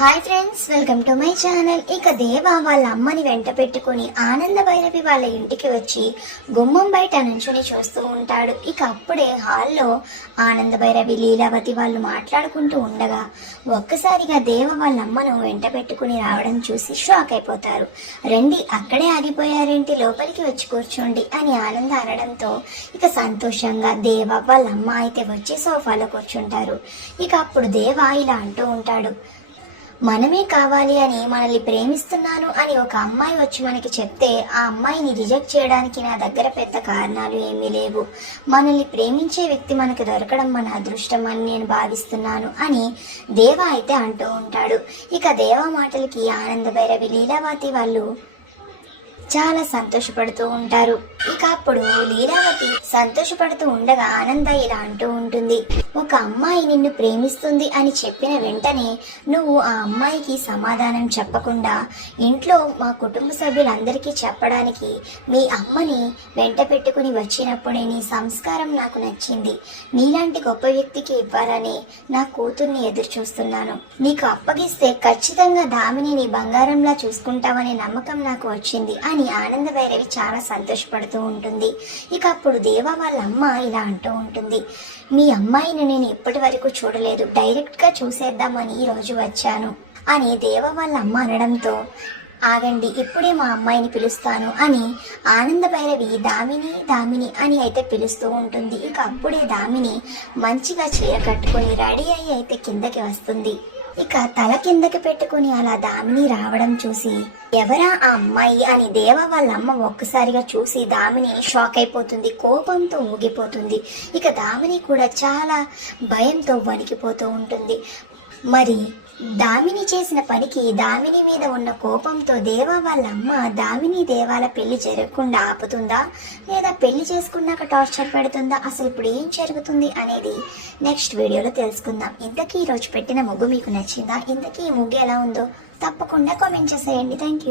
Hi friends, welcome to my channel. ఇక దేవ వాళ్ళ అమ్మని వెంట పెట్టుకుని ఆనంద భైరవి వాళ్ళ ఇంటికి వచ్చి గుమ్మం బయట నుంచుని చూస్తూ ఉంటాడు. ఇక అప్పుడే హాల్లో ఆనంద భైరవి లీలావతి వాళ్ళు మాట్లాడుకుంటూ ఉండగా ఒక్కసారిగా దేవ వాళ్ళ అమ్మను వెంట పెట్టుకుని రావడం చూసి షాక్ అయిపోతారు. రండి, అక్కడే ఆగిపోయారేంటి, లోపలికి వచ్చి కూర్చోండి అని ఆనంద అనడంతో ఇక సంతోషంగా దేవ వాళ్ళ అమ్మ అయితే వచ్చి సోఫాలో కూర్చుంటారు. ఇక అప్పుడు దేవ ఇలా అంటూ ఉంటాడు, మనమే కావాలి అని, మనల్ని ప్రేమిస్తున్నాను అని ఒక అమ్మాయి వచ్చి మనకి చెప్తే ఆ అమ్మాయిని రిజెక్ట్ చేయడానికి నా దగ్గర పెద్ద కారణాలు ఏమీ లేవు. మనల్ని ప్రేమించే వ్యక్తి మనకు దొరకడం మన అదృష్టం అని నేను భావిస్తున్నాను అని దేవ అయితే అంటూ ఉంటాడు. ఇక దేవ మాటలకి ఆనంద భైరవి లీలావతి వాళ్ళు చాలా సంతోషపడుతూ ఉంటారు. ఇక అప్పుడు లీలావతి సంతోషపడుతూ ఉండగా ఆనంద ఇలా అంటూ ఉంటుంది, ఒక అమ్మాయి నిన్ను ప్రేమిస్తుంది అని చెప్పిన వెంటనే నువ్వు ఆ అమ్మాయికి సమాధానం చెప్పకుండా ఇంట్లో మా కుటుంబ సభ్యులందరికీ చెప్పడానికి మీ అమ్మని వెంట పెట్టుకుని వచ్చినప్పుడే నీ సంస్కారం నాకు నచ్చింది. నీలాంటి గొప్ప వ్యక్తికి ఇవ్వాలని నా కూతుర్ని ఎదురు చూస్తున్నాను. నీకు అప్పగిస్తే ఖచ్చితంగా దామిని నీ బంగారంలా చూసుకుంటావనే నమ్మకం నాకు వచ్చింది అని ఆనంద భైరవి చాలా సంతోషపడుతూ ఉంటుంది. ఇక అప్పుడు దేవ వాళ్ళ అమ్మ ఇలా అంటూ ఉంటుంది, మీ అమ్మాయిని నేను ఇప్పటి వరకు చూడలేదు, డైరెక్ట్ గా చూసేద్దామని ఈ రోజు వచ్చాను అని దేవ వాళ్ళ అమ్మ అనడంతో ఆగండి, ఇప్పుడే మా అమ్మాయిని పిలుస్తాను అని ఆనంద భైరవి దామిని దామిని అని అయితే పిలుస్తూ ఉంటుంది. ఇక అప్పుడే దామిని మంచిగా చీర కట్టుకుని రెడీ అయ్యి అయితే కిందకి వస్తుంది. ఇక తల కిందకి పెట్టుకుని అలా దామిని రావడం చూసి ఎవరా ఆ అమ్మాయి అని దేవ వాళ్ళ అమ్మ ఒక్కసారిగా చూసి దామిని షాక్ అయిపోతుంది, కోపంతో ఊగిపోతుంది. ఇక దామిని కూడా చాలా భయంతో వణికిపోతూ ఉంటుంది. మరి దామిని చేసిన పనికి దామిని మీద ఉన్న కోపంతో దేవ వాళ్ళ అమ్మ దామిని దేవాల పెళ్లి జరగకుండా ఆపుతుందా, లేదా పెళ్లి చేసుకున్నాక టార్చర్ పెడుతుందా, అసలు ఇప్పుడు ఏం జరుగుతుంది అనేది నెక్స్ట్ వీడియోలో తెలుసుకుందాం. ఇంతకీ ఈరోజు పెట్టిన ముగ్గు మీకు నచ్చిందా? ఇంతకీ ఈ ముగ్గు ఎలా ఉందో తప్పకుండా కామెంట్ చేసేయండి. Thank you.